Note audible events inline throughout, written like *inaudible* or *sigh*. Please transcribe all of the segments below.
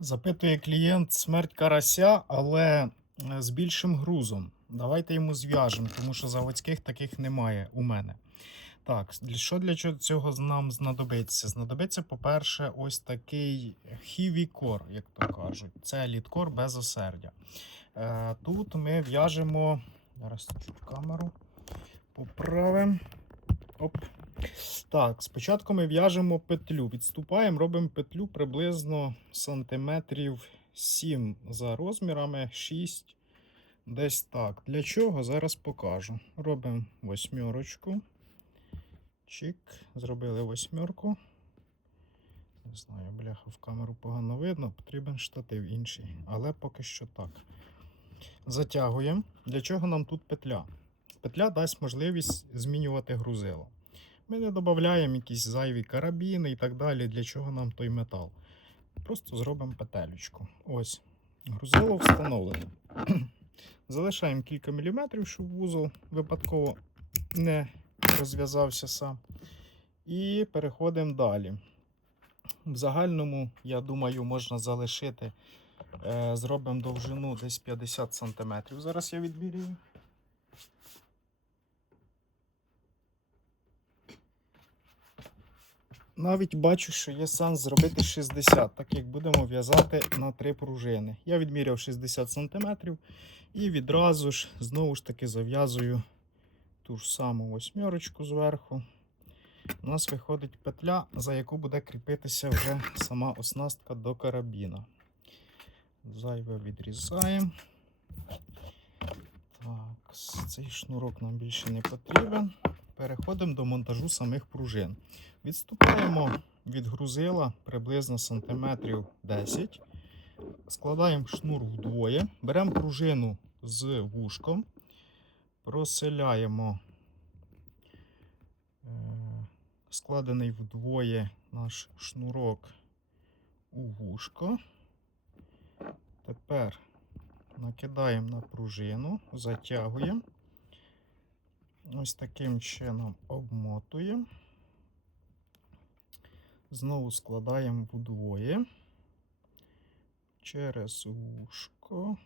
Запитує клієнт смерть карася, але е, з більшим грузом. Давайте йому зв'яжемо, тому що заводських таких немає у мене. Так, що для цього нам знадобиться? Знадобиться, по-перше, ось такий хіві-кор, як то кажуть. Це літкор без осердя. Е, тут ми в'яжемо. Зараз чуть камеру поправимо. Оп. Так, спочатку ми в'яжемо петлю. Відступаємо, робимо петлю приблизно сантиметрів 7 за розмірами, 6 десь так. Для чого? Зараз покажу. Робимо восьмерочку. Чик, зробили восьмерку. Не знаю, бляха в камеру погано видно, потрібен штатив інший, але поки що так. Затягуємо. Для чого нам тут петля? Петля дасть можливість змінювати грузило. Ми не додаємо якісь зайві карабіни і так далі. Для чого нам той метал? Просто зробимо петелечку. Ось. Грузило встановлено. *clears throat* Залишаємо кілька міліметрів, щоб вузол випадково не розв'язався сам. І переходимо далі. В загальному, я думаю, можна залишити. Е, зробимо довжину десь 50 см. Зараз я відмірюю. Навіть бачу, що є сенс зробити 60, так як будемо в'язати на три пружини. Я відміряв 60 см і відразу ж знову ж таки зав'язую ту ж саму восьмерочку зверху. У нас виходить петля, за яку буде кріпитися вже сама оснастка до карабіна. Зайве відрізаємо. Так, цей шнурок нам більше не потрібен. Переходимо до монтажу самих пружин. Відступаємо від грузила приблизно сантиметрів 10. Складаємо шнур вдвоє, беремо пружину з вушком, проселяємо е, складений вдвоє наш шнурок у вушко. Тепер накидаємо на пружину, затягуємо. Ось таким чином обмотуємо. Знову складаємо вдвоє через вушко.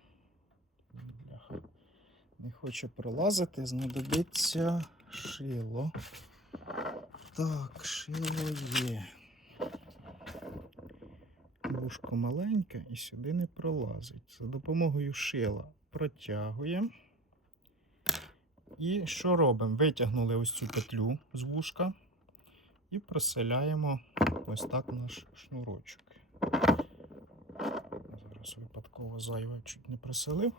Не хоче пролазити, знадобиться шило. Так, шило є. Вушко маленьке і сюди не пролазить. За допомогою шила протягуємо. І що робимо? Витягнули ось цю петлю з вушка і проселяємо ось так наш шнурочок. Зараз випадково зайве чуть не проселив.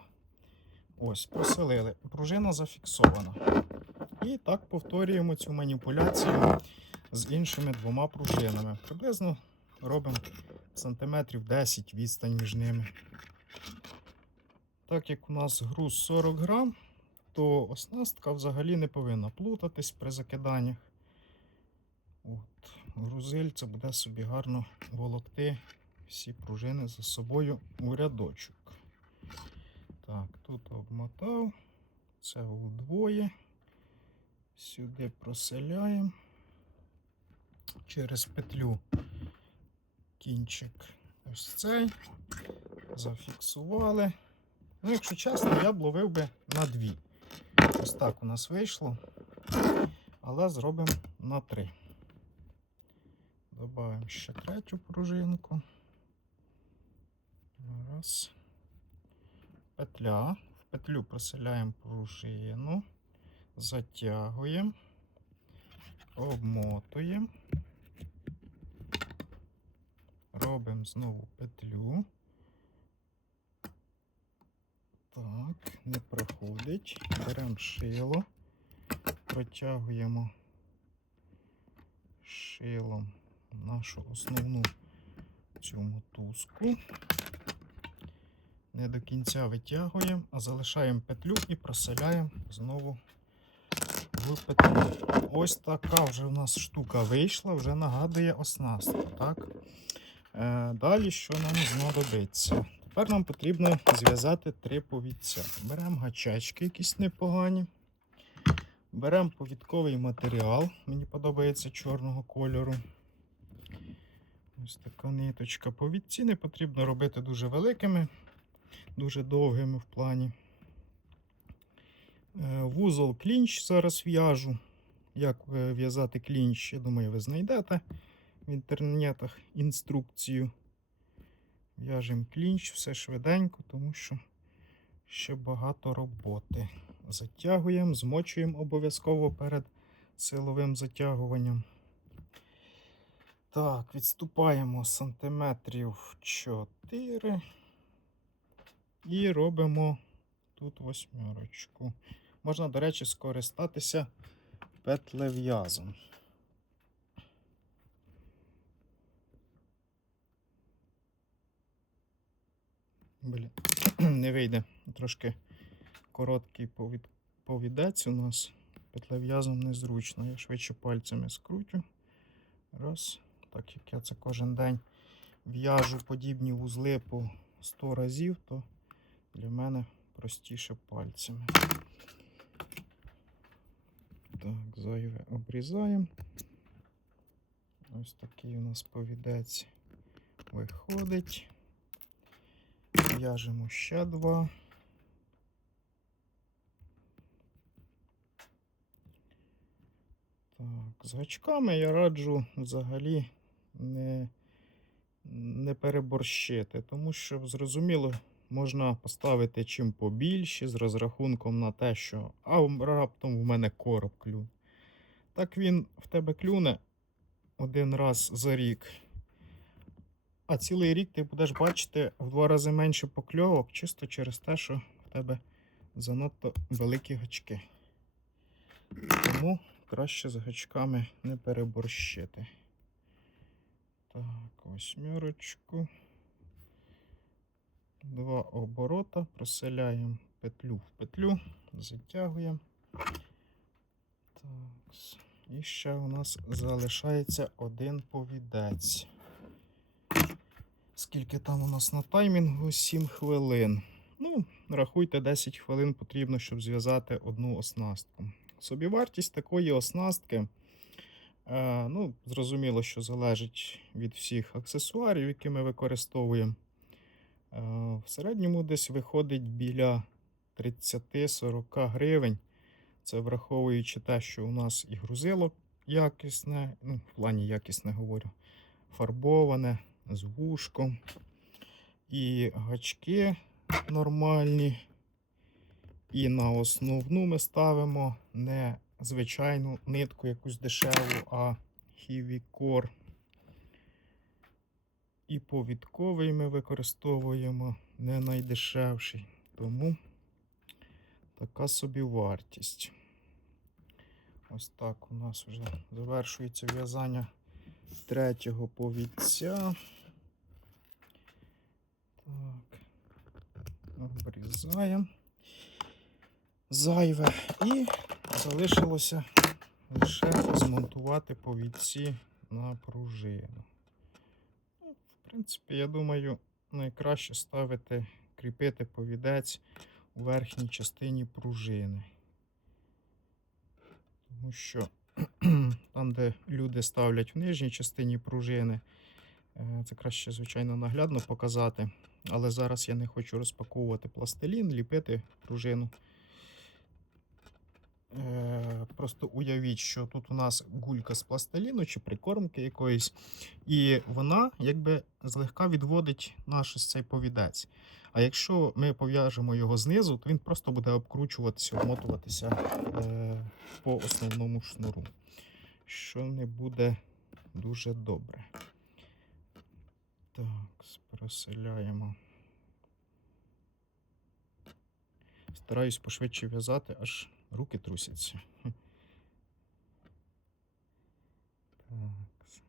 Ось, проселили. Пружина зафіксована. І так повторюємо цю маніпуляцію з іншими двома пружинами. Приблизно робимо сантиметрів 10 відстань між ними. Так як у нас груз 40 грам, то оснастка взагалі не повинна плутатись при закиданнях. От, грузильце буде собі гарно волокти всі пружини за собою у рядочок. Так, тут обмотав, це вдвоє. Сюди проселяємо через петлю кінчик ось цей. Зафіксували. Ну, якщо чесно, я б ловив би на дві. Ось так у нас вийшло. Але зробимо на три. Добавимо ще третю пружинку. Раз. Петля. В петлю проселяємо пружину, затягуємо, обмотуємо. Робимо знову петлю. Так, не проходить. Беремо шило, протягуємо шилом нашу основну цю мотузку. Не до кінця витягуємо, а залишаємо петлю і проселяємо знову в петлю. Ось така вже у нас штука вийшла, вже нагадує оснастку. Так? Е, далі що нам знадобиться? Тепер нам потрібно зв'язати три повідця. Беремо гачечки якісь непогані. Беремо повідковий матеріал, мені подобається чорного кольору. Ось така ниточка. Повідці не потрібно робити дуже великими, дуже довгими в плані. Е, Вузол клінч зараз в'яжу. Як е, в'язати клінч, я думаю, ви знайдете в інтернетах інструкцію. В'яжемо клінч, все швиденько, тому що ще багато роботи. Затягуємо, змочуємо обов'язково перед силовим затягуванням. Так, відступаємо сантиметрів 4 і робимо тут восьмерочку. Можна, до речі, скористатися петлев'язом. Блін, *clears throat* не вийде. Трошки короткий повід... повідець у нас. Петлев'язом незручно. Я швидше пальцями скрутю. Раз. Так як я це кожен день в'яжу подібні вузли по 100 разів, то для мене простіше пальцями. Так, зайве обрізаємо. Ось такий у нас повідець виходить. В'яжемо ще два. Так, з гачками я раджу взагалі не, не переборщити, тому що зрозуміло, можна поставити чим побільше з розрахунком на те, що а раптом в мене короб клюне. Так він в тебе клюне один раз за рік. А цілий рік ти будеш бачити в два рази менше покльовок, чисто через те, що в тебе занадто великі гачки. Тому краще з гачками не переборщити. Так, восьмерочку. Два оборота, проселяємо петлю в петлю, затягуємо. Так. І ще у нас залишається один повідець. Скільки там у нас на таймінгу? 7 хвилин. Ну, рахуйте, 10 хвилин потрібно, щоб зв'язати одну оснастку. Собівартість такої оснастки, е, ну, зрозуміло, що залежить від всіх аксесуарів, які ми використовуємо. Е, в середньому десь виходить біля 30-40 гривень. Це враховуючи те, що у нас і грузило якісне, ну, в плані якісне говорю, фарбоване з вушком, і гачки нормальні. І на основну ми ставимо не звичайну нитку якусь дешеву, а хівікор. І повідковий ми використовуємо не найдешевший. Тому така собі вартість. Ось так у нас вже завершується в'язання третього повідця. Так, обрізаємо зайве. І залишилося лише змонтувати повідці на пружину. Ну, в принципі, я думаю, найкраще ставити, кріпити повідець у верхній частині пружини. Тому що *clears throat* там, де люди ставлять в нижній частині пружини, е, це краще, звичайно, наглядно показати. Але зараз я не хочу розпаковувати пластилін, ліпити пружину. Е, Просто уявіть, що тут у нас гулька з пластиліну чи прикормки якоїсь, і вона якби злегка відводить наш цей повідець. А якщо ми пов'яжемо його знизу, то він просто буде обкручуватися, обмотуватися е, по основному шнуру, що не буде дуже добре. Так, проселяємо. Стараюсь пошвидше в'язати, аж руки трусяться. Так.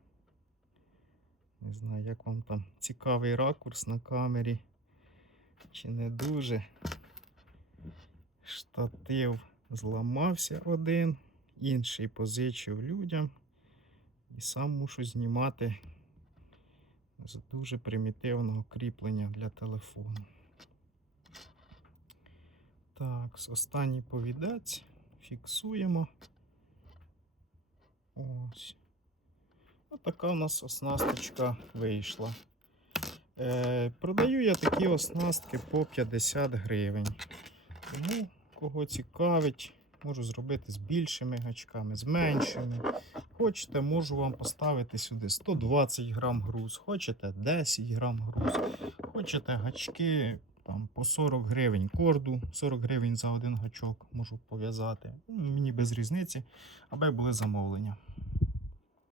Не знаю, як вам там цікавий ракурс на камері. Чи не дуже. Штатив зламався один, інший позичив людям. І сам мушу знімати з дуже примітивного кріплення для телефону. Так, останній повідець. Фіксуємо. Ось. Отака у нас оснасточка вийшла. Е, продаю я такі оснастки по 50 гривень. Тому, кого цікавить, можу зробити з більшими гачками, з меншими. Хочете, можу вам поставити сюди 120 грам груз, хочете 10 грам груз, хочете гачки там, по 40 гривень корду, 40 гривень за один гачок можу пов'язати. Ну, Мені без різниці, аби були замовлення.